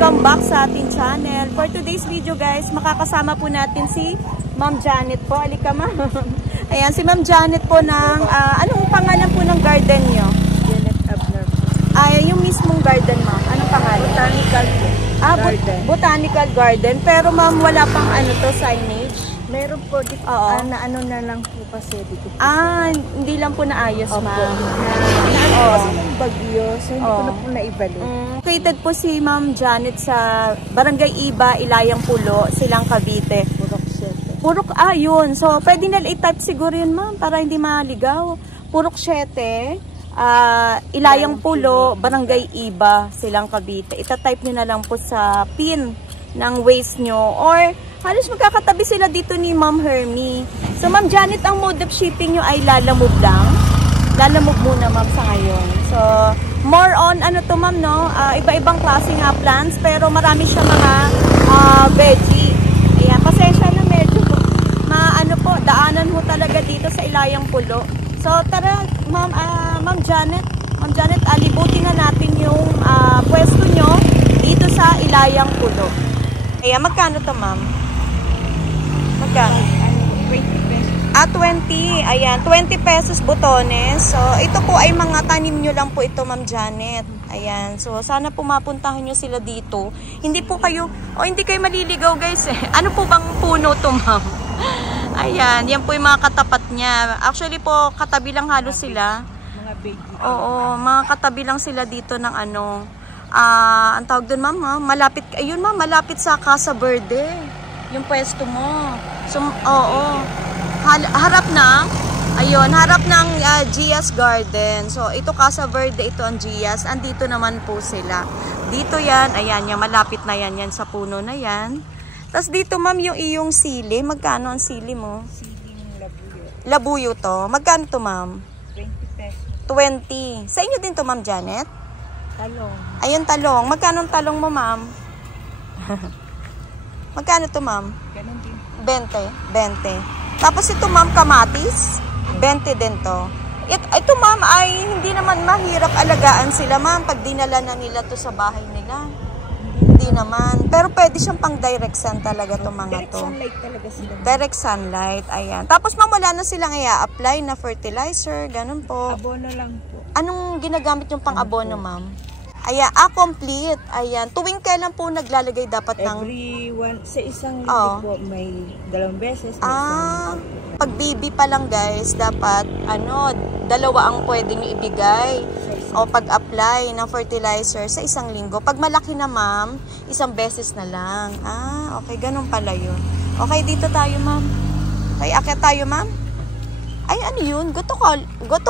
Welcome back sa ating channel. For today's video guys, makakasama po natin si Ma'am Janet po. Alika ma'am. Ayan, si Ma'am Janet po ng, anong pangalan po ng garden nyo? Janet Abner. Ay, yung mismong garden ma'am. Anong pangalan? Botanical po. Garden. Botanical garden. Pero ma'am, wala pang ano to, signage? Meron po dito, na ano na lang po kasi dito. Hindi lang po naayos ma'am. Kasi yung bagyo, so hindi ko na po naibalik. Located po si Ma'am Janet sa Barangay Iba, Ilayang Pulo, Silang Cavite. Purok 7. Purok, yun. So, pwede na i-type siguro yun ma'am para hindi maligaw. Purok 7, Ilayang Pulo, Barangay Iba, Silang Cavite. Ita-type nyo na lang po sa pin ng Waze nyo or halos magkakatabi sila dito ni Ma'am Hermie. So, Ma'am Janet, ang mode of shipping nyo ay lalamove lang. Lalamove muna, ma'am, sa ngayon. So, more on, ano to, ma'am, no? Iba-ibang klaseng plants, pero marami siya mga veggie. Ayan, pasensya na medyo ano po, daanan mo talaga dito sa Ilayang Pulo. So, tara, Ma'am Janet. Ma'am Janet, alibutin na natin yung pwesto nyo dito sa Ilayang Pulo. Ayan, magkano to, ma'am? Magkano? 20 pesos. 20. Ayan, 20 pesos botones. So, ito po ay mga tanim nyo lang po ito, Ma'am Janet. Ayan, so sana po mapuntahan nyo sila dito. Hindi po kayo, hindi kayo maliligaw guys eh. Ano po bang puno to, ma'am? Ayan, yan po yung mga katapat niya. Actually po, katabi lang halos sila. Mga baby. Oo, mga katabi lang sila dito ng ano. Ang tawag doon, ma'am, malapit, ayun ma'am, malapit sa Casa Verde. Yung pwesto mo. So, oo. Harap na, ayun, harap ng Gias Garden. So, ito Casa Verde, ito ang Gias. Andito naman po sila. Dito yan, ayan, yan, malapit na yan, yan sa puno na yan. Tapos dito, ma'am, yung iyong sili. Magkano ang sili mo? Siling labuyo. Labuyo to. Magkano to, ma'am? 20 pesos. 20. Sa inyo din to, Ma'am Janet? Talong. Ayun, talong. Magkano ang talong mo, ma'am? Magkano to, ma'am? Ganun din. 20. 20. Tapos ito, ma'am, kamatis. 20 din to. Ito, ma'am, ay hindi naman mahirap alagaan sila, ma'am, pag dinala na nila to sa bahay nila. Hindi naman. Pero pwede siyang pang direct sun talaga to mga to. Direct sunlight talaga sila. Direct sunlight. Ayan. Tapos, ma'am, wala na silang i-apply na fertilizer. Ganun po. Abono lang po. Anong ginagamit yung pang-abono, ma'am? Ayan, complete. Ayan. Tuwing kailan po naglalagay dapat ng... Every one, sa isang linggo po, may 2 beses. Pag baby pa lang guys, dapat, dalawa ang pwedeng ibigay o pag-apply ng fertilizer sa isang linggo. Pag malaki na, ma'am, 1 beses na lang. Okay, ganun pala yun. Okay, dito tayo, ma'am. Okay, akit tayo, ma'am. Ay, ano yun? Goto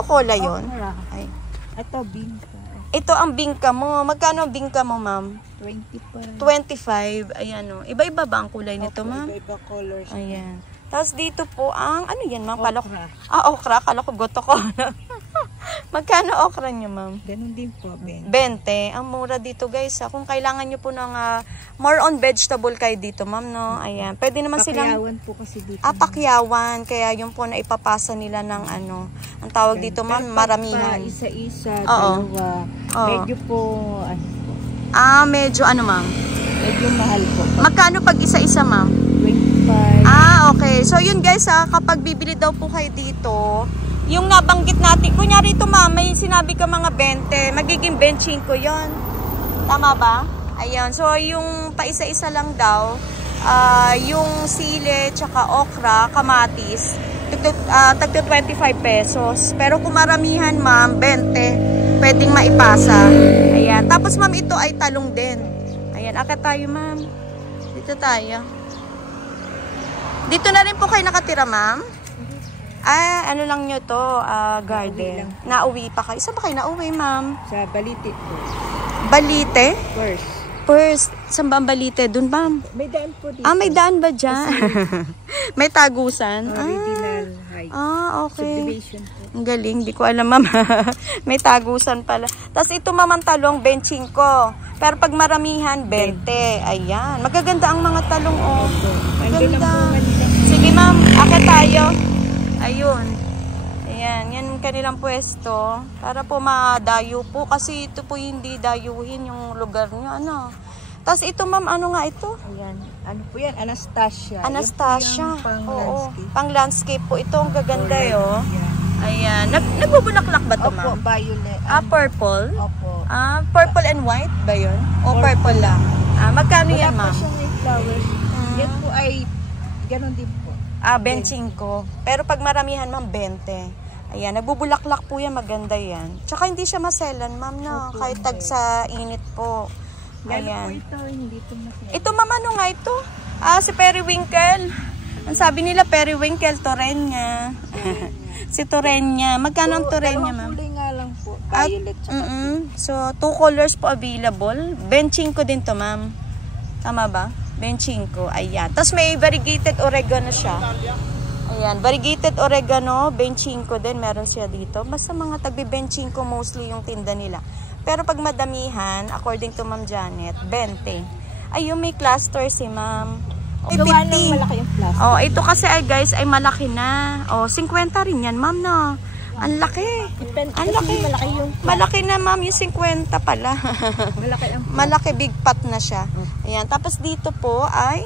cola yun. Ay. Ito, bingka. Ito ang bingka mo. Magkano ang bingka mo, ma'am? 25. 25. Ayan, o. Iba-iba ba ang kulay nito, ma'am? Iba-iba colors. Ayan. Tapos dito po ang, ano yan, ma'am? Okra. Okra. Kala ko goto ko. Magkano okra nyo, ma'am? Ganun din po, 20. 20. Ang mura dito, guys. Kung kailangan nyo po ng more on vegetable kayo dito, ma'am, no? Ayan. Pwede naman silang... Pakyawan po kasi dito. Pakyawan. Kaya yung po na ipapasa nila ng ang tawag dito, ma'am, maramihan. Isa-isa, dalawa. Medyo po, medyo ma'am? Medyo mahal po. Magkano pag isa-isa, ma'am? 25. Okay. So, yun guys, kapag bibili daw po kayo dito, yung nabanggit natin, kunyari ito, ma'am, may sinabi ka mga 20, magiging 25 ko yun. Tama ba? Ayan. So, yung pa-isa-isa lang daw, yung sili, tsaka okra, kamatis, tagto 25 pesos. Pero kung maramihan, ma'am, 20, pwedeng maipasa. Ayan. Tapos, ma'am, ito ay talong din. Ayan. Akit tayo, ma'am. Dito tayo. Dito na rin po kayo nakatira, ma'am? Ano lang nyo to? Garden. Nauwi pa kayo. Saan ba kayo nauwi, ma'am? Sa Balite po. Balite? First. Saan ba ang Balite? Doon, ma'am? May daan po dito. May daan ba dyan? May tagusan? Original height. Okay. Subdivision po. Ang galing. Di ko alam, ma'am. May tagusan pala. Tapos ito, ma'am, ang talong, 25. Pero pag maramihan, 20. Ayan. Magaganda ang mga talong, Maganda. Sige, ma'am. Akit tayo. Ayun. Ayan. Yan kanilang pwesto. Para po madayo po. Kasi ito po hindi dayuhin yung lugar nyo. Tapos ito, ma'am, ano nga ito? Ayan. Ano po yan? Anastasia. Anastasia. Yan po yung Oo. pang-landscape. Pang-landscape po. Ito, ang gaganda, oh. Yan. Ayan. Nagbubulaklak ba ito, Opo, ma'am? violet. Purple? Opo. Purple and white ba yun? O purple lang? Magkano yan, Wala ma'am? pa siyang may flowers. Yan po ay, ganon din po. 25. Pero pag maramihan, ma'am, 20. Ayan, nagbubulaklak po yan, maganda yan. Tsaka hindi siya maselan, ma'am, no? Kahit tag sa init po. Lalo po Ayan. ito, hindi po masaya. Ito, ma'am, ano nga ito? Si Periwinkle. Ang sabi nila, Periwinkle, Torrenya. Si Torrenya. Magkano ang Torrenya, ma'am? Dalawang kulay nga lang po. Violet tsaka So, 2 colors po available. 25 din to, ma'am. Tama ba? 25. Ayan. Tapos may variegated oregano siya. Ayan. Variegated oregano, 25 din. Meron siya dito. Basta mga tagbi 25 mostly yung tinda nila. Pero pag madamihan, according to Ma'am Janet, 20. Ayun, may cluster si Ma'am. Gawa ng malaki yung plastic. Ito kasi ay guys, ay malaki na. 50 rin yan, Ma'am, no? Ang laki. Ang laki. Malaki yung Malaki na, Ma'am, yung 50 pala. malaki ang Malaki, big pot na siya. Ayan. Tapos dito po ay,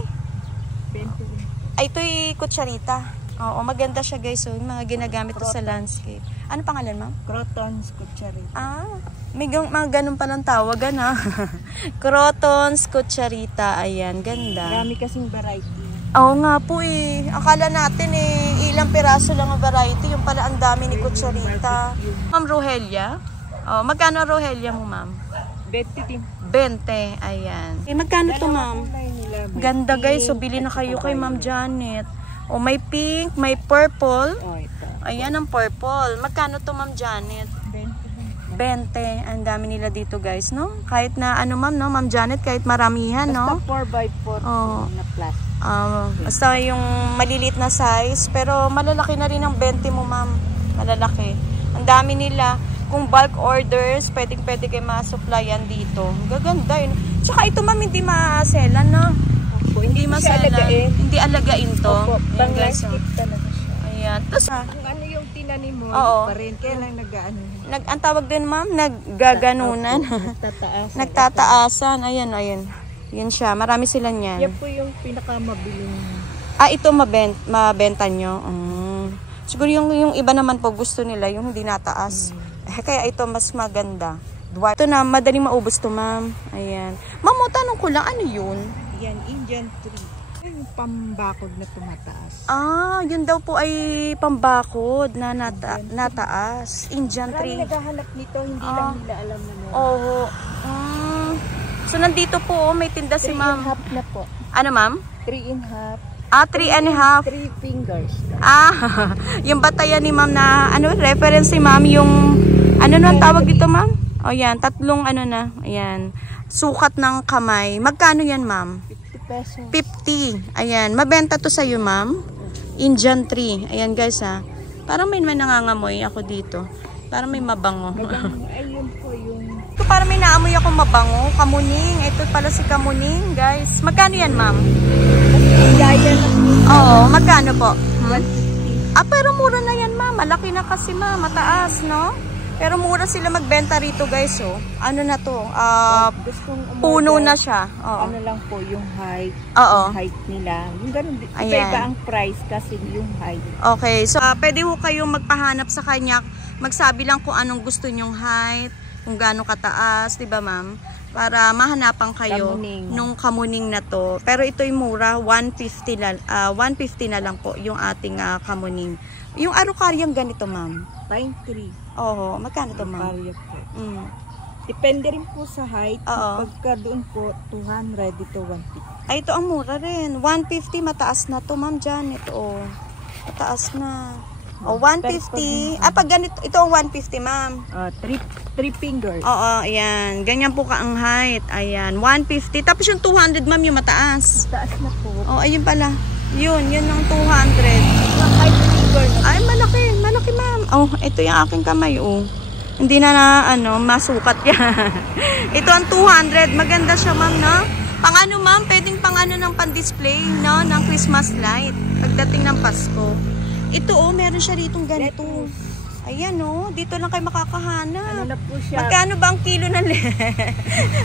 20. ito'y kutsarita. Oo, maganda siya guys. So, yung mga ginagamit to sa landscape. Ano pangalan, Ma'am? Crotons, kutsarita. May mga ganun palang tawagan, ha? Crotons, kutsarita. Ayan, ganda. Marami kasing variety. Oo nga po eh. Akala natin ilang piraso lang ang variety. Yung pala ang dami ni kutsarita. Ma'am, Rohelia? Magkano Rohelia mo, Ma'am? 20 din. 20. Ayan. Magkano to, Ma'am? Ganda guys. So, bili na kayo kay Ma'am Janet. May pink, may purple. Ito. Ayan ang purple. Magkano to, Ma'am Janet? 20. Ang dami nila dito guys, no? Kahit na ano, Ma'am, no? Ma'am Janet, kahit maramihan, no? Basta 4x4 na plastic. Basta yung maliliit na size. Pero malalaki na rin ang 20 mo, Ma'am. Malalaki. Ang dami nila. Kung bulk orders, pwede kayo ma-supplyan dito. Gaganda yun. Tsaka ito, Ma'am, hindi ma-selan, no? Hindi maselan. Hindi alagain to. Opo, ayan guys. pang-landscape talaga siya. Ayan. Tapos, Kung ano yung tinanim mo, Oo. pa rin. Kaya lang nag-ano. ang tawag din, Ma'am, naggaganunan. Nagtataas. Nagtataasan. Ayan. Yan siya. Marami sila niyan. Yan po yung pinakamabiling. Ito mabenta nyo. Siguro yung iba naman po gusto nila yung hindi nataas. Kaya ito mas maganda. Dwarf. Ito na, madaling maubos to, Ma'am. Ayan. Ma'am, tanong ko lang, ano yun? Yan, Indian tree. Yung pambakod na tumataas. Yun daw po ay pambakod na nataas. Indian Marami tree. naghahanap nito, hindi lang nila alam na meron. Oo. So, nandito po, may tinda si 3 Ma'am. and half na po. Ano, Ma'am? 3 and half. 3 and a half. 3 fingers. Yung batayan ni Ma'am na, reference ni Ma'am yung, ang tawag dito, Ma'am? Yan, 3 ayan. Sukat ng kamay. Magkano yan, Ma'am? 50 pesos. 50. Ayan, mabenta to sa'yo, Ma'am. Indian tree. Ayan, guys, ha. Parang may nangangamoy ako dito. Parang may mabango. Ayun po yung... Ito parang may naamoy ako mabango. Kamuning. Ito pala si Kamuning, guys. Magkano yan, Ma'am? Yaya na Oo, magkano po? 150. Pero mura na yan, Ma'am. Malaki na kasi, Ma'am. Mataas, no? Pero mura sila magbenta rito, guys, oh. Ano na to? Puno na siya. Oo. Ano lang po yung height. Oo. Yung height nila. Yung ganun. Ayan. Iba-iba ang price kasi yung height. Okay, so pwede ho kayong magpahanap sa kanya. Magsabi lang kung anong gusto nyong height, kung gaano kataas, 'di ba, Ma'am? Para mahanapan kayo nung kamuning na to. Pero ito'y mura, 150 na lang po yung ating kamuning. Yung arukaryang ganito, Ma'am. Pine tree. Oo, magkano to, Ma'am? Arya po. Depende rin po sa height. Oo. Pagka doon po, 200 dito 150. Ito ang mura rin. 150 mataas na to, Ma'am Janet. Mataas na. 150. Pag ganito, ito ang 150, Ma'am. 3 fingers. Oo, ayan. Ganyan po ka ang height. Ayan, 150. Tapos yung 200, Ma'am, yung mataas. Taas na po. Ayun pala. Yun ang 200. 5 fingers. Ay, malaki, Ma'am. Ito yung aking kamay, Hindi na masukat yan. Ito ang 200. Maganda siya, Ma'am, no? Pang-ano, Ma'am? Pwedeng pang-ano ng pan-display, no? Ng Christmas light. Pagdating ng Pasko. Ito, meron siya ritong ganito. Ayan oh, dito lang kayo makakahanap. Ano na po siya? Magkano ba ang kilo ng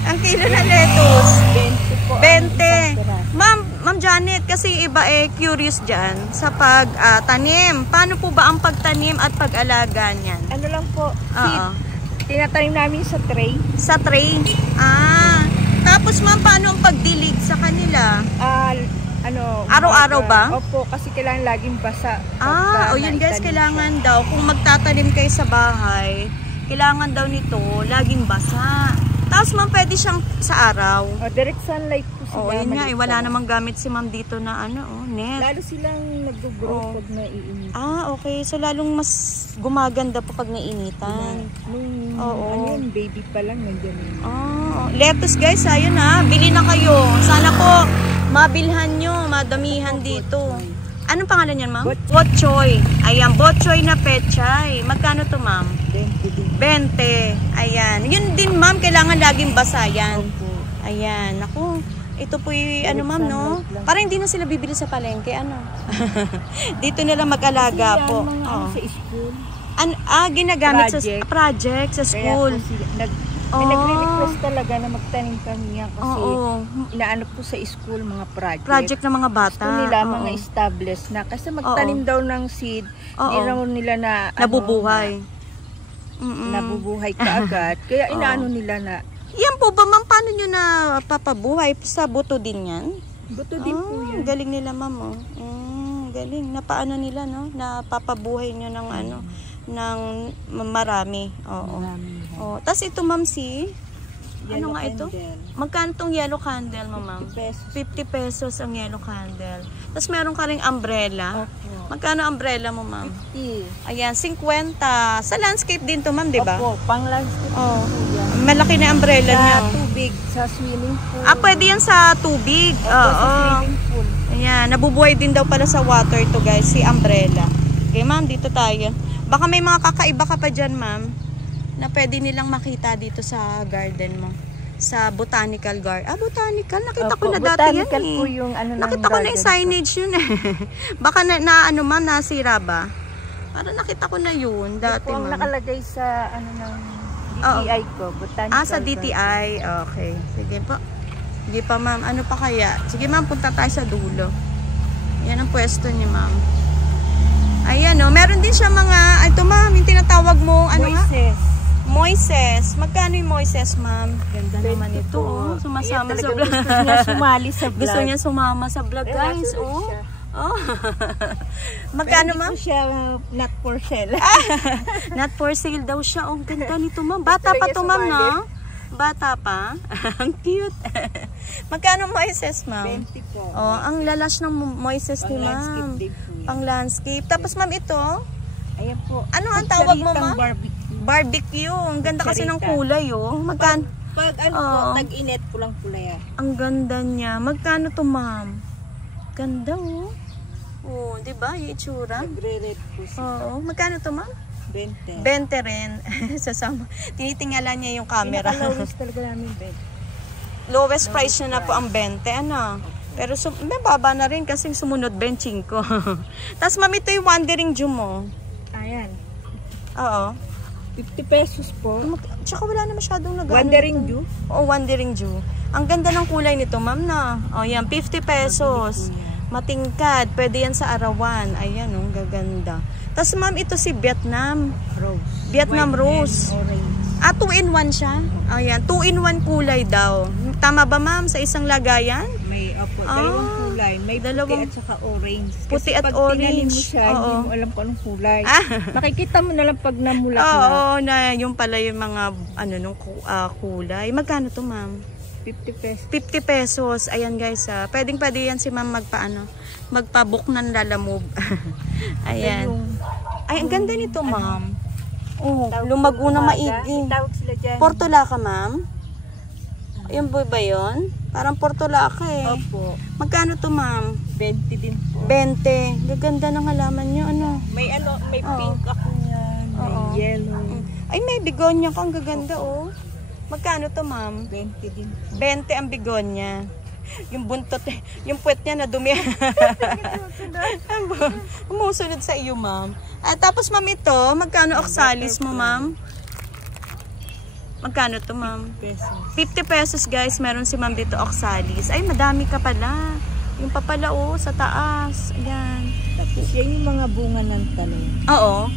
ang kilo ng lettuce? 20 po. 20. Ma'am Janet, kasi iba curious dyan sa pagtanim. Paano po ba ang pagtanim at pag-alaga niyan? Ano lang po, Oo. seed. Tinatanim namin sa tray. Sa tray? Tapos ma'am, paano ang pagdilig sa kanila? umaga. Araw-araw ba? Opo, kasi kailangan laging basa. Yun guys, kailangan daw, kung magtatanim kayo sa bahay, kailangan daw nito laging basa. Tapos ma'am, pwede siyang sa araw. Direct sunlight po sila. Yun nga, wala namang gamit si ma'am dito na net. Lalo silang nag-grow pag naiinit. Okay. So lalong mas gumaganda po pag nainitan. Nung baby pa lang, nandiyan yun. Lettuce guys, ayun bili na kayo. Sana po mabilhan nyo, madamihan dito. Anong pangalan niyan, ma'am? Botchoy. Ayan, botchoy na pechay. Magkano to, ma'am? 20. Ayan. Yun din, ma'am, kailangan laging basa yan. Ayan. Naku, ito po ma'am, no? Para hindi na sila bibili sa palengke, Dito nila mag-alaga po. Sa school. Ginagamit sa project sa school. May nagre-request talaga na magtanim kami yan kasi inaano po sa school mga project ng mga bata. Gusto nila mga established na kasi magtanim daw ng seed, hindi raw nila na nabubuhay. Nabubuhay kaagad. Kaya inaano nila na. Yan po ba ma'am, paano nyo na papabuhay? Sa buto din yan? Buto din po yan. Galing nila ma'am. Galing. Napaano nila, no? Napapabuhay nyo ng ng marami. Tapos ito ma'am ano nga ito? Magkano tong yellow candle mo ma'am? 50 pesos ang yellow candle. Tapos meron ka ring umbrella. Magkano umbrella mo ma'am? 50. Ayan, 50. Sa landscape din to ma'am, di ba? Opo, pang landscape. Malaki na umbrella niyo. Sa tubig, sa swimming pool. Pwede yan sa tubig. Sa swimming pool. Ayan, nabubuhay din daw pala sa water to guys, si umbrella. Okay ma'am, dito tayo. Baka may mga kakaiba ka pa dyan ma'am, na pwede nilang makita dito sa garden mo. Sa botanical garden. Botanical. Nakita ko na dati yan botanical po yung nakita ko na yung signage yun Baka ma'am, nasira ba? Parang nakita ko na yun dati ma'am. Nakalagay sa ng DTI ko. Botanical sa DTI. Okay. Sige po. Sige pa ma'am. Ano pa kaya? Sige ma'am, punta tayo sa dulo. Yan ang pwesto niya ma'am. Ayan meron din siya mga, ito ma'am, yung tinatawag mo, Moises. Magkano yung Moises, ma'am? Ganda naman ito, sumasama sa vlog. Gusto niya sumali sa vlog. Gusto niya sumama sa vlog, guys, Magkano, ma'am? Pwede siya not for sale. Not for sale daw siya. Ang ganda nito, ma'am. Bata pa to, ma'am, no? Bata pa. Ang cute. Magkano Moises, ma'am? 20 po. Ang lalas ng Moises ni ma'am. Pang landscape. Tapos, ma'am, ito? Ayan po. Ano ang tawag mo, ma'am? Barbecue. Ang ganda kasi ng kulay, Magkano? Pag tag-init, pulang-pula yan. Ang ganda niya. Magkano to, ma'am? Ganda, di ba? Yung itsura. Nagre-red po siya. Magkano to, ma'am? 20. 20 rin. Sasama. Tinitingala niya yung camera. Pinaka-lowest talaga namin 20. Lowest price niya na po ang 20, Pero may baba na rin kasi sumunod 25. Tapos ma'am, ito yung Wandering Jew mo. Ayan. 50 pesos po. Tsaka wala na masyadong Wandering Jew? Wandering Jew. Ang ganda ng kulay nito, ma'am, na. Yan, 50 pesos. Matingkad. Pwede yan sa arawan. Ayan, gaganda. Tapos ma'am, ito si Vietnam Rose. Vietnam Rose. 2-in-1 siya. Ayan, 2-in-1 kulay daw. Tama ba ma'am sa isang lagayan? May dalawang kulay. May puti at saka orange. Puti at pag orange. Tinanim mo siya, hindi mo alam kung anong kulay. Makikita mo na lang pag namulak na yung pala yung mga kulay. Magkano to ma'am? 50 pesos. 50 pesos. Ayan guys, pwede yan si ma'am magpa-book ng Lalamove. Ayan. Ay, ang ganda nito ma'am. Lumago na maigi. Tawag sila dyan. Portulaca ma'am? Yung boy ba yun? Parang Portulaca Opo. Magkano to ma'am? 20 din po. 20. Gaganda ng halaman nyo. May pink ako yan. May yellow. Ay, may bigonya ka. Ang gaganda Magkano to ma'am? 20 din. 20 ang bigonya. Yung buntot, yung puwet niya na dumi. Umusunod sa iyo, ma'am. At tapos, ma'am, ito, magkano oxalis mo, ma'am? Magkano to, ma'am? 50 pesos, guys. Meron si ma'am dito oxalis. Ay, madami ka pala. Yung papala, oh, sa taas. Ayan. Tapos yan yung mga bunga ng talong. Oo.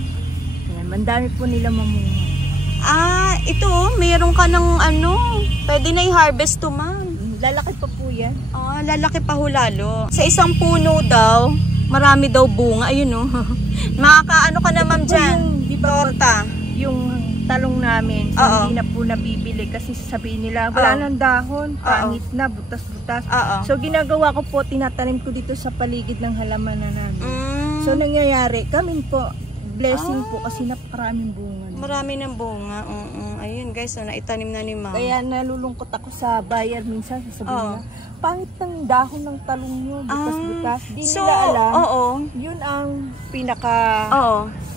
Ayan, mandami po nila mamunga. Ah, ito, meron ka ng ano. Pwede na i-harvest to, ma'am. Lalaki pa po yan. Ah, lalaki pa ho lalo. Sa isang puno daw, marami daw bunga. Ayun, oh. Makakaano ka na, ma'am, dyan? Torta. Yung talong namin, so hindi na po nabibili kasi sasabihin nila, wala nang dahon, pangit na, butas-butas. So ginagawa ko po, tinatanim ko dito sa paligid ng halamanan namin. So nangyayari, kami po, blessing po kasi napakaraming bunga. Marami ng bunga. Ayun guys, so naitanim na ni ma'am. Kaya nalulungkot ako sa buyer minsan, sasabihin na, pangit ng dahon ng talong nyo, butas-butas. Di nila alam, yun ang pinaka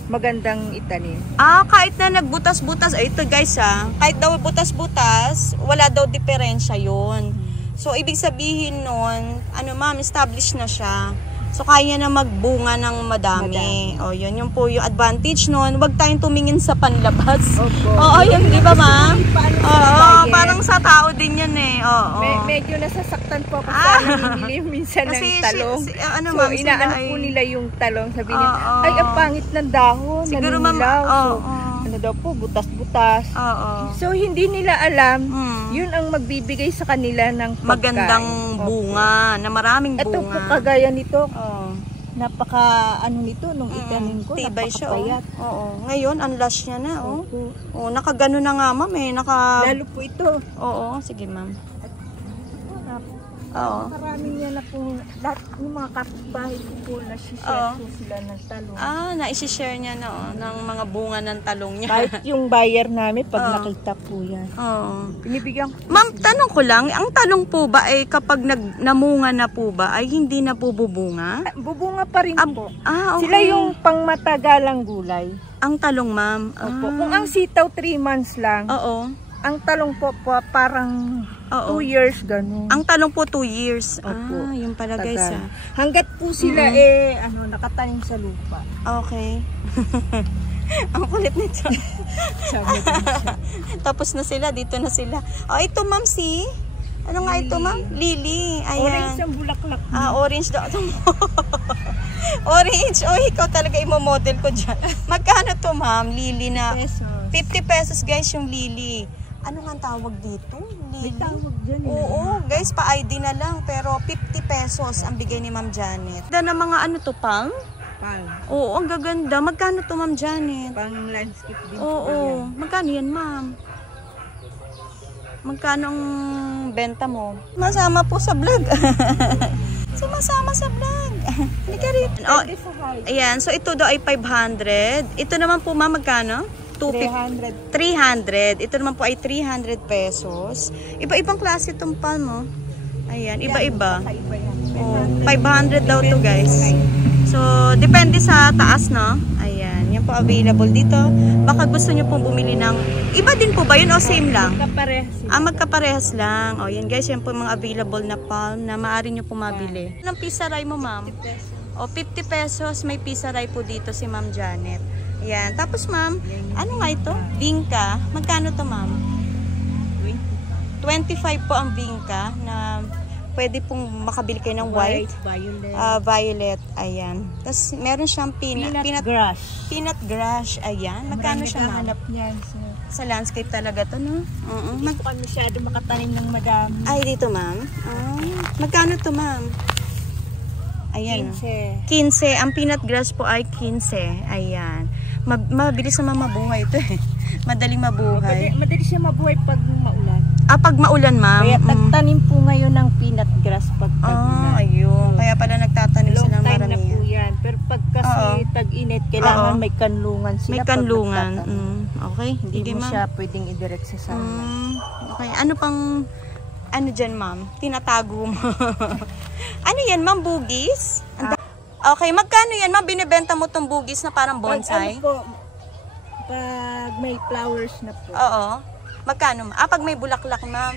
magandang itanim. Kahit na nagbutas-butas, ito guys kahit daw butas-butas, wala daw diferensya yun. So, ibig sabihin nun, ano ma'am, established na siya. So, kaya na magbunga ng madami. O, yun yung po yung advantage nun. Huwag tayong tumingin sa panlabas. Oo, yun, di ba ma'am? Oo, parang sa tao din yan eh. Medyo nasasaktan po ako sa nangingilim minsan ng talong. So, inaano po nila yung talong. Sabi niya, ay, ang pangit ng dahon. Siguro ma'am, ano daw po, butas-butas. So, hindi nila alam, yun ang magbibigay sa kanila ng pagkain. Magandang bunga, na maraming bunga. Ito po kagaya nito. Napaka ano nito nung itanim ko, tibay siya. Napakapayat. Ngayon, ang lush niya na. Nakagano na nga ma'am eh. Lalo po ito. Sige ma'am. Marami niya na po, lahat ng mga kapitbahay ko po, na-share po sila ng talong. Na-share niya na ng mga bunga ng talong niya. Kahit yung buyer namin, pag nakita po yan. Binibigyan ko. Ma'am, tanong ko lang, ang talong po ba ay kapag namunga na po ba, ay hindi na po bubunga? Bubunga pa rin po. Okay. Sila yung pangmatagalang gulay. Ang talong, ma'am? Kung ang sitaw 3 months lang, ang talong po parang 2 years, gano'n. Ang talong po 2 years. Yung pala guys. Hanggat po sila nakatanim sa lupa. Okay. Ang kulit nito. Tapos na sila, dito na sila. Ito ma'am, ano nga ito ma'am? Lily. Ayan. Orange ang bulaklak. Orange daw. Orange. Ikaw talaga imo-model ko dyan. Magkano to ma'am? Lily na. 50 pesos guys yung lily. Ano nga tawag dito? Lily? May tawag dyan. Guys, pa-ID na lang. Pero 50 pesos ang bigay ni Ma'am Janet. Ganda na mga ano to, palm? Palm. Ang gaganda. Magkano to, Ma'am Janet? Pang landscape din. Magkano yan, Ma'am? Magkano ang benta mo? Masama po sa vlog. Sumasama sa vlog. Hindi ka rin. Ayan. So, ito daw ay 500. Ito naman po, Ma'am, magkano? 300. Ito naman po ay 300 pesos. Iba-ibang klase itong palm mo. Ayan, iba-iba. 500 daw to guys. So, depende sa taas, no? Ayan, yan po available dito. Baka gusto nyo pong bumili ng... Iba din po ba yun o same lang? Magkaparehas. Magkaparehas lang. Yan guys, yan po mga available na palm na maaari nyo pong mabili. Anong pisaray mo, ma'am? 50 pesos. May pisaray po dito si Ma'am Janet. Yan. Tapos ma'am, ano nga ito? Vinca. Magkano to ma'am? 25 po ang Vinca na pwede pong makabili kayo ng white. Violet. Ayan. Tapos meron siyang peanut grass. Peanut grass. Ayan. Magkano siya ma'am? Sa landscape talaga to, no? Hindi po kami masyado makatanim ng madami. Ay, dito ma'am? Magkano to ma'am? Ayan. 15. Ang peanut grass po ay 15. Ayan. Mabilis naman mabuhay ito eh. Madaling mabuhay. Madali siya mabuhay pag maulan. Pag maulan, ma'am. Kaya nagtanim po ngayon ng peanut grass pag tag-ulan. Ayun. Kaya pala nagtatanim sila ng marami. Long time na po yan. Pero pag kasi tag-init, kailangan may kanlungan sila. May kanlungan. Okay. Hindi mo siya pwedeng i-direct sa sana. Okay. Ano pang, ano dyan, ma'am? Tinatago mo. Ano yan, ma'am? Bugis? Okay, magkano yan, ma'am? Binibenta mo tong bugis na parang bonsai? Pag may flowers na po. Magkano? Pag may bulaklak, ma'am.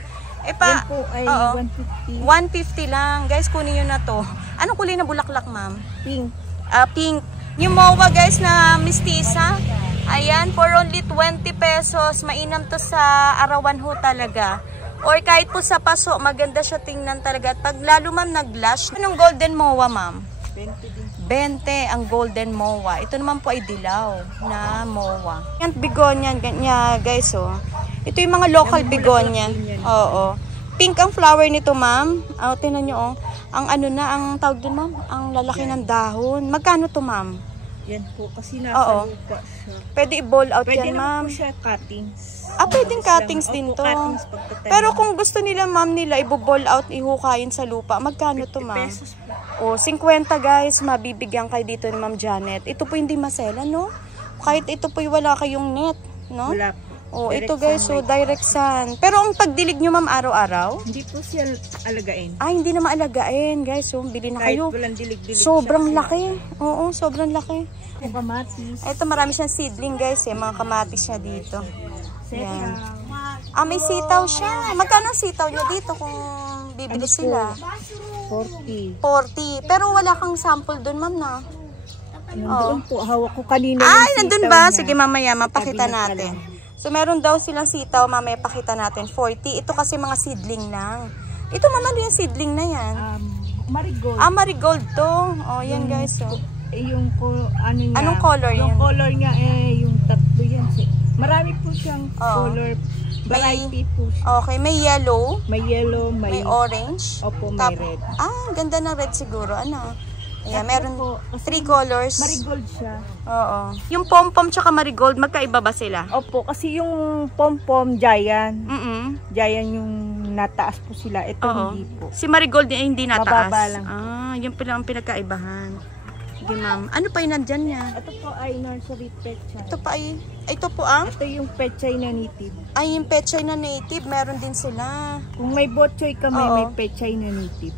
Yan po ay oo, 150. 150 lang. Guys, kunin nyo na to. Anong kulay na bulaklak, ma'am? Pink. Pink. Yung MOA, guys, na mistisa. Ayan, for only 20 pesos. Mainam to sa arawan ho talaga. Or kahit po sa paso, maganda siya tingnan talaga. At pag lalo, ma'am, nag-blush. Anong golden MOA, ma'am? 20 din. 20 ang golden MOA. Ito naman po ay dilaw na MOA. Yan, begonia, ganyan, guys, oh. Ito yung mga local begonia. Oo. Pink ang flower nito, ma'am. Oh, tingnan nyo, oh. Ang ano na, ang tawag din, ma'am, ang lalaki ng dahon. Magkano to, ma'am? Yan po, kasi nasa lupa siya. Pwede i-ball out Pwede yan, ma'am. Pwede naman po siya cuttings. Pwedeng cuttings din to. Cuttings Pero kung gusto nila, ma'am, nila i-ball out, ihukayin sa lupa, magkano to, ma'am? 50 pesos po. O, 50 guys, mabibigyan kayo dito ni Ma'am Janet. Ito po hindi masela, no? Kahit ito po wala kayong net, no? Wala po. O, ito guys, so direct sun. Pero ang pagdilig nyo, ma'am, araw-araw? Hindi po siya alagain. Hindi na maalagain, guys. So, bili na kayo. Kahit walang dilig-dilig Sobrang siya. laki. Oo, sobrang laki. Yung kamatis. Ito, marami siyang seedling, guys, eh. Mga kamatis niya dito. Yan. May sitaw siya. Magkano ang sitaw niya dito kung bibili sila? 40. 40. Pero wala kang sample dun, ma'am, na? Nandoon po, hawak ko kanina Nandun sitaw ba? niya. Sige, mamaya, mapakita Sabi na natin. So, meron daw silang sitaw, mamaya pakita natin. 40. Ito kasi mga seedling lang. Ito, mama, yung seedling na yan. Marigold. Marigold to. Yan, guys. Yung ano niya. Anong color yan? Yung color niya, yung tatlo yan. Marami po siyang color. Variety po siya. Okay, may yellow. May yellow, may orange. Opo, may red. Ganda ng red siguro. Ano? Ayan, Tatlo meron po. 3 colors. Marigold siya. Oo. Yung pom-pom tsaka marigold, magkaiba ba sila? Opo, kasi yung pom-pom, giant. Giant yung nataas po sila. Ito hindi po. Si marigold hindi nataas. Mababa lang. Yun pala ang pinagkaibahan. Sige, ma'am. Ano pa yun nandyan niya? Ito po ay nursery pechay. Ito po ang? Ito yung pechay na native. Yung pechay na native, meron din sila. Kung may botchoy kami, may pechay na native.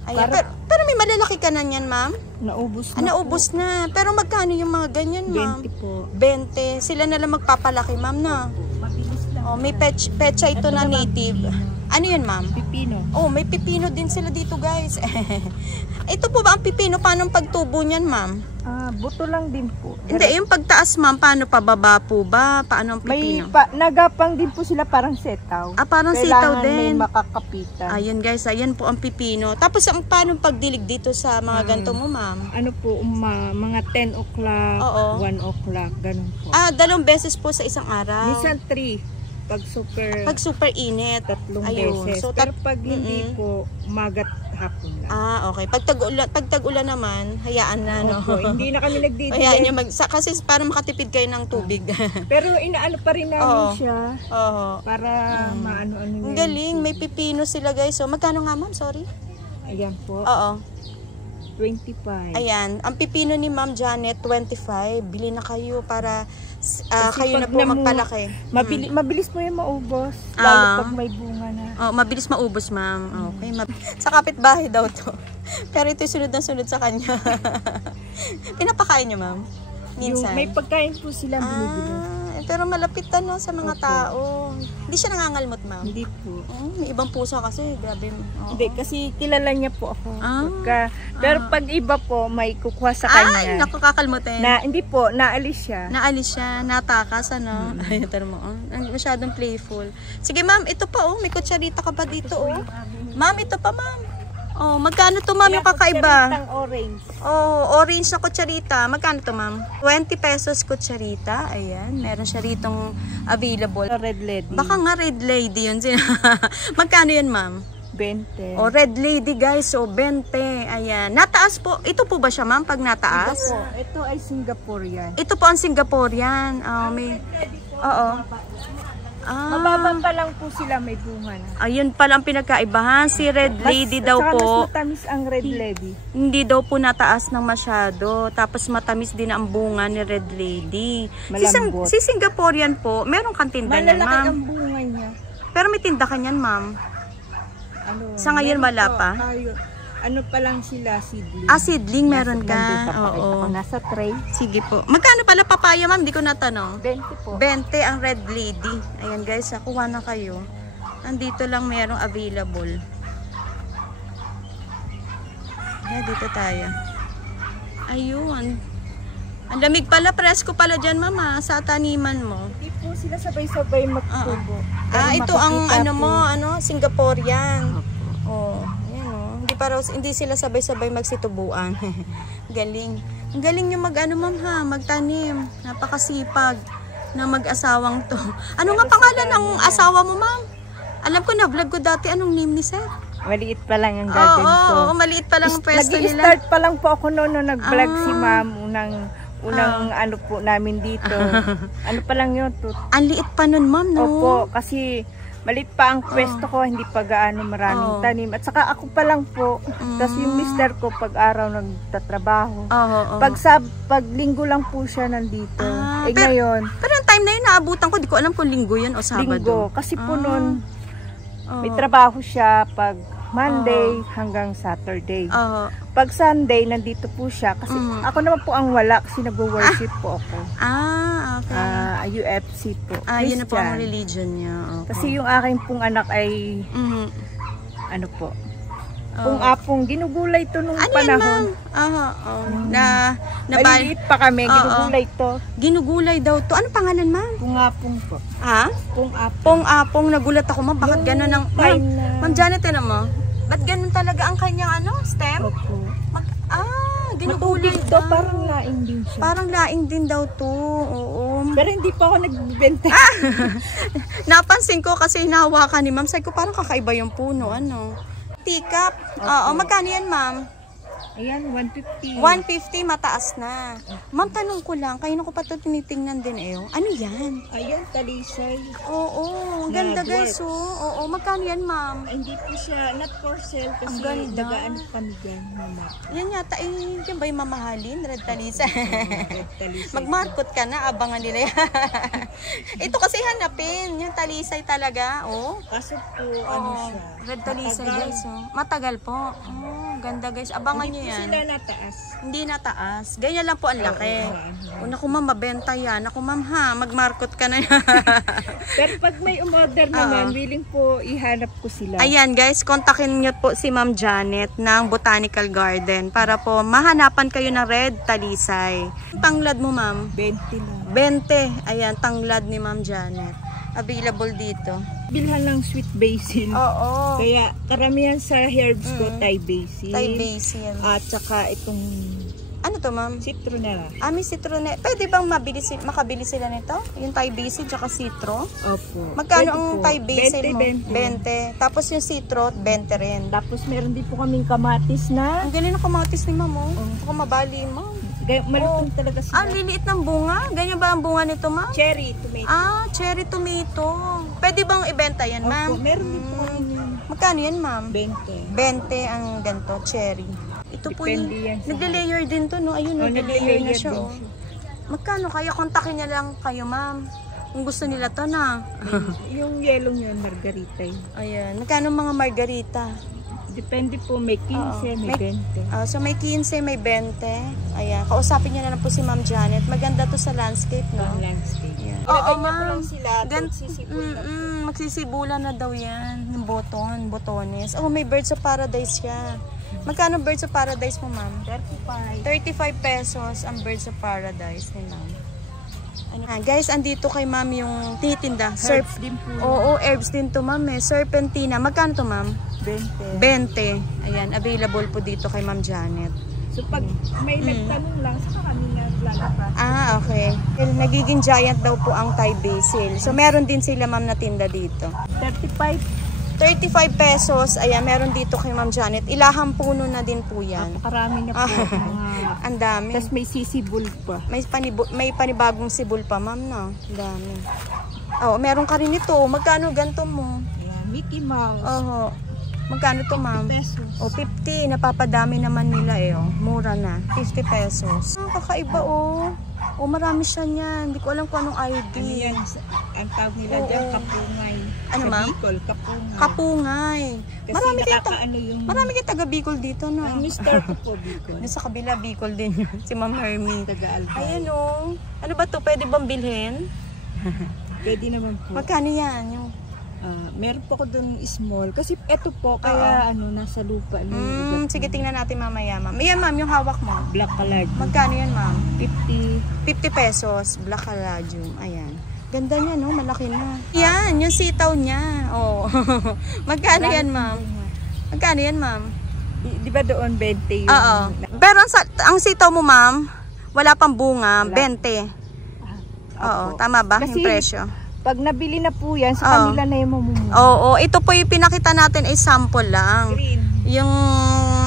Pero may malalaki ka na niyan, ma'am? Naubos na naubos na. Pero magkano yung mga ganyan, ma'am? 20 po. 20. Sila na lang magpapalaki, ma'am, na? Mabilis lang. May pechay ito na native. Ano yun, ma'am? Pipino. May pipino din sila dito, guys. Ito po ba ang pipino? Paano ang pagtubo niyan, ma'am? Buto lang din po. Hindi, yung pagtaas, ma'am, paano pababa po ba? Paano ang pipino? Nagapang din po sila parang setaw. Parang setaw din. Kailangan may makakapitan. Ayun, guys, ayan po ang pipino. Tapos, paano pagdilig dito sa mga ganito mo, ma'am? Ano po, mga 10 o'clock, 1 o'clock, ganun po. 2 beses po sa isang araw. Minsan 3. Pag super init. 3 beses. So, pero pag hindi po, umagat hapon lang. Okay. Pag tag-ulan naman, hayaan na, no? Opo, hindi na kami nagdidilig. Hayaan nyo kasi para makatipid kayo ng tubig. Pero inaano pa rin namin siya. Para maano-ano Ang galing. May pipino sila, guys. So, magkano nga, ma'am? Sorry. Ayan po. 25. Ayan. Ang pipino ni Ma'am Janet, 25. Bili na kayo para kayo na po magpalaki. Mabilis mo yung maubos. Lalo pag may bunga na. Mabilis maubos, ma'am. Okay. Sa kapitbahay daw to. Pero ito sunod na sunod sa kanya. Pinapakain niyo, ma'am? Minsan. May pagkain po sila binibili. Pero malapit no sa mga tao. Hindi siya nangangalmot, ma'am? Hindi po. May ibang pusa kasi, grabe. Hindi, kasi kilala niya po ako. Pero pag iba po, may kukuha sa kanya. Nakakakalmutin. Hindi po, naalis siya. Naalis siya, natakas, ano? Ay, ito mo. Masyadong playful. Sige, ma'am, ito pa, may kutsarita ka pa dito, Ma'am, ito pa, ma'am. Magkano to, ma'am, yung kakaiba? Orange. Orange na kutsarita. Magkano to, ma'am? 20 pesos kutsarita. Ayan, meron siya ritong available. Red lady. Baka nga red lady yun. Magkano yan, ma'am? 20. Red lady, guys. 20. Ayan. Nataas po. Ito po ba siya, ma'am, pag nataas? Ito ay Singaporean. Ito po ang Singaporean. Mababa pa lang po sila, may bunga na. Ayun pala ang pinagkaibahan. Si Red Lady daw po. Mas matamis ang Red Lady. Hindi daw po nataas ng masyado. Tapos matamis din ang bunga ni Red Lady. Malambot. Si Singaporean po, meron kang tinda niyan, ma'am. Malalaki ang bunga niya. Pero may tinda ka niyan, ma'am. Sa ngayon wala pa? Ano pa lang sila, seedling. Seedling meron ka. Oo. Nasa tray. Sige po. Magkano pala papaya, ma'am? Hindi ko natanong. 20 po. 20 ang Red Lady. Ayan, guys. Kuha na kayo. Nandito lang merong available. Ayan, dito tayo. Ayun. Ang lamig pala, presko pala dyan, mama, sa taniman mo. Hindi po sila sabay-sabay magtubo. Ito ang ano mo, Singaporean. Oh, ayan oh. Hindi sila sabay-sabay magsitubuan. Galing. Ang galing yung magtanim. Napakasipag na mag-asawang to. Ano nga pangalan ng asawa mo, ma'am? Alam ko na, vlog ko dati. Anong name ni sir? Maliit pa lang ang garden ko. Oo, maliit pa lang ang pwesto nila. Nag-start pa lang po ako noon nag-vlog si ma'am. Unang ano po namin dito. Ano pa lang yun? Ang liit pa nun, ma'am, no? Opo, kasi maliit pa ang pwesto ko, hindi pa gaano maraming tanim. At saka ako pa lang po. Tapos yung mister ko pag araw nagtatrabaho. Pag linggo lang po siya nandito. Ngayon. Pero yung time na yun, naabutan ko, di ko alam kung linggo yun o Sabado. Linggo. Kasi po noon, may trabaho siya pag Monday hanggang Saturday. Pag Sunday, nandito po siya. Kasi ako naman po ang wala kasi nag-worship po ako. Okay. UFC po. Yun na po ang religion niya. Okay. Kasi yung aking pong anak ay, ano po, pong ginugulay to nung panahon. Maliliit pa kami, ginugulay to. Ginugulay daw to. Ano pangalan, ma'am? Pungapong po. Pungapong. Nagulat ako, ma'am. Bakit gano'n ang... Ma'am Janet, ano mo? Ba't ganun talaga ang kanyang stem? Opo. Ginugulay to, parang laing din siya. Parang laing din daw to. Oo. Pero hindi pa ako nagbibenta. Napansin ko kasi hinahawakan ni ma'am. Sabi ko, parang kakaiba yung puno. Teacup. Oo, magkano yan, ma'am? Ayan, 150. 150, mataas na. Ma'am, tanong ko lang, kayo ko pa ito tinitingnan din Ano yan? Ayan, talisay. Oo, ganda guys. Oo, magkano yan, ma'am? Hindi po siya, not for sale kasi dagaan kami dyan. Yan yata, yan ba yung mamahalin? Red talisay. Magmarkot ka na, abangan nila yan. Ito kasi hanapin, yung talisay talaga. Kaso po, siya? Red talisay guys. Matagal po. Ganda guys, abangan nyo yan. Sila nataas. Hindi nataas. Ganyan lang po ang laki. Naku ma'am, mabenta yan. Naku ma'am ha, magmarkot ka na yan. Pero pag may umorder naman, willing po ihanap ko sila. Ayan guys, kontakin nyo po si Ma'am Janet ng Botanical Garden para po mahanapan kayo ng red talisay. Tanglad mo ma'am? 20 lang. 20. Ayan, tanglad ni Ma'am Janet. Available dito. Bilhan ng sweet basil. Oo. Kaya karamihan sa herbs ko, Thai basil. Thai basil. At saka itong... Ano to ma'am? Citronella. May citronella. Pwede bang makabili sila nito? Yung Thai basil tsaka citro? Opo. Magkano ang Thai basil mo? 20. 20. Tapos yung citro, 20 rin. Tapos meron din po kaming kamatis na... Ang galing ng kamatis ni ma'am. Baka mabali ma'am. Malutong talaga sila. Liliit ng bunga? Ganyan ba ang bunga nito ma'am? Cherry tomato. Cherry tomato. Pwede bang ibenta yan ma'am? Opo, meron din po kami. Magkano yan ma'am? 20. 20 ang ganito, cherry. Ito po yung, nagle-layer din to, no? Ayun, nagle-layer na siya, Magkano? Kaya kontakin niya lang kayo, ma'am. Kung gusto nila to, na. Yung yellow yun, margarita yun. Ayan. Magkano mga margarita? Depende po, may 15, may 20. So may 15, may 20. Ayan. Kausapin niya na lang po si Ma'am Janet. Maganda to sa landscape, no? Landscape. Oo, ma'am. Sila, magsisibulan na daw yan. Yung botones. May birds of paradise siya. Magkano birds of paradise mo, ma'am? 35 pesos ang birds of paradise ni ma'am. Guys, andito kay ma'am yung titinda. Herbs din po. Oo, herbs din to ma'am. Serpentina. Magkano to ma'am? 20. 20. Ayan, available po dito kay Ma'am Janet. So pag may nagtanong lang, saka kami naglalabas. Okay. Nagiging giant daw po ang Thai basil. So meron din sila ma'am na tinda dito. 35 pesos. Ayan, meron dito kay Ma'am Janet. Ilahang puno na din po yan. Napakarami na po. Ang dami. Tapos may sisibol pa. May panibagong sibol pa, ma'am, no? Ang dami. Meron ka rin ito. Magkano ganito mo? Ayan, Mickey Mouse. Magkano to, ma'am? 50 pesos. 50. Napapadami naman nila Mura na. 50 pesos. Kakaiba, marami siya niyan. Hindi ko alam kung anong ID. Yan, ang tawag nila dyan, kapungay. Ano, ma'am? Bicol, kapungay. Kapungay. Kasi Marami kayo taga Bicol dito, no? Ang mister ko po Bicol. Sa kabila, Bicol din yun. Si Ma'am Hermie. Taga-Albay. Ayan, Ano ba to? Pwede bang bilhin? Pwede naman po. Magkano yan? Yung Meron po ko doon small. Kasi eto po, kaya nasa lupa. Sige, tingnan natin mamaya, ma'am. Ayan, ma'am, yung hawak mo. Black Caladium. Magkano yan, ma'am? 50 pesos. Black Caladium. Ayan. Ganda niya, no? Malaki na. Yan, yung sitaw niya. Oh. Magkano yan, ma'am? Magkano yan, ma'am? Di ba doon 20 yung... Oo. Pero ang sitaw mo, ma'am, wala pang bunga, 20. Oo, tama ba yung presyo? Pag nabili na po yan, sa kanila na yung mamumuno. Oo, ito po yung pinakita natin ay sample lang. Green. Yung,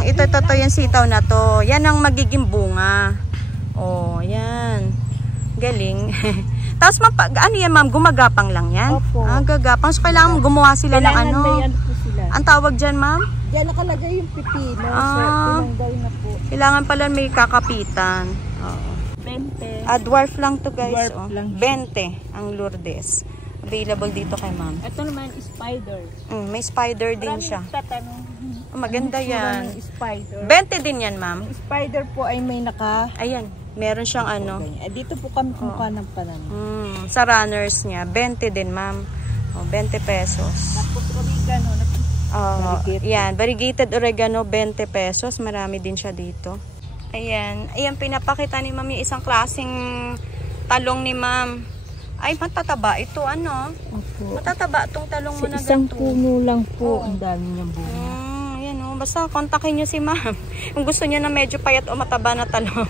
ito yung sitaw na to. Yan ang magiging bunga. Oh, yan. Galing. Tapos, ano yan, ma'am? Gumagapang lang yan? Opo. Gagapang. So, kailangan gumawa sila ng ano. Kailangan po sila. Ang tawag dyan, ma'am? Diyan nakalagay yung pipino. So, tinanggal na po. Kailangan pala may kakapitan. Oo. 20. Dwarf lang to, guys. Dwarf lang. 20 ang Lourdes. Available dito kay ma'am. Ito naman is spider. May spider din siya. Tatanong. Maganda yan. Spider. 20 din yan, ma'am. Spider po ay may Ayan. Meron siyang ano. Dito po kami kumukuha ng panano. Sa runners niya. 20 din, ma'am. 20 pesos. Tapos oregano. Yan. Variegated oregano, 20 pesos. Marami din siya dito. Ayan. Ayan, pinapakita ni ma'am yung isang klaseng talong ni ma'am. Ay, matataba ito, ano? Opo. Matataba itong talong mo na ganito. Isang puno lang po. Ang dami niyang bunga. Ayan, basta kontakin nyo si ma'am. Kung gusto nyo na medyo payat o mataba na talong.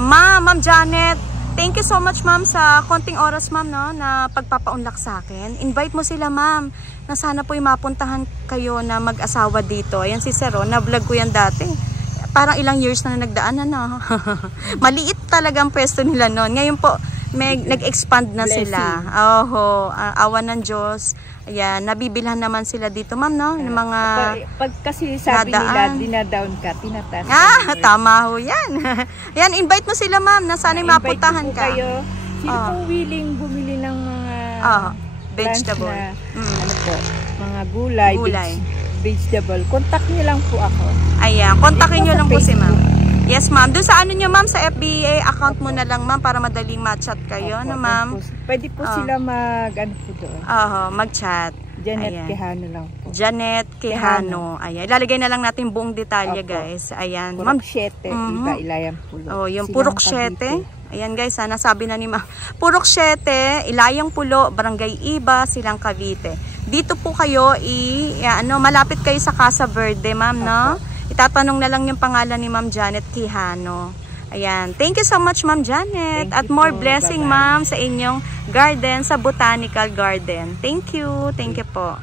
Ma'am Janet, thank you so much, ma'am, sa konting oras, ma'am, no, na pagpapaunlak sa akin. Invite mo sila, ma'am, na sana po mapuntahan kayo na mag-asawa dito. Ayan si Sir, na-vlog ko yan dati. Parang ilang years na nagdaan na. Maliit talagang pwesto nila noon. Ngayon po, nag-expand na sila. Awa ng Diyos. Ayan, nabibilhan naman sila dito, ma'am, no? Ng mga pag kasi sabi nila, dinadown ka, tinatas. Tama ho yan. Yan, invite mo sila, ma'am, na sana'y mapuntahan ka. Kayo. Sino pong willing bumili ng mga vegetable? Ano po? Mga gulay. Vegetable. Contact niyo lang po ako. Ayan, kontakin niyo lang po si ma'am. Yes, ma'am. Doon sa ano niyo, ma'am, sa FBA account mo na lang, ma'am, para madaling ma-chat kayo, no, ma'am? Pwede po sila mag-ano po doon. mag-chat. Janet Quijano lang po. Janet Quijano. Ayan. Ilalagay na lang natin buong detalye, guys. Ayan. Purok 7. Ilayang Pulo. Yung Purok 7. Ayan, guys. Nasabi na ni ma'am. Purok 7, Ilayang Pulo, Barangay Iba, Silang Cavite. Dito po kayo, malapit kayo sa Casa Verde, ma'am, no? Itatanong na lang yung pangalan ni Ma'am Janet Quijano. Ayan. Thank you so much, Ma'am Janet. At more blessing, ma'am, sa inyong garden, sa Botanical Garden. Thank you. Thank you po.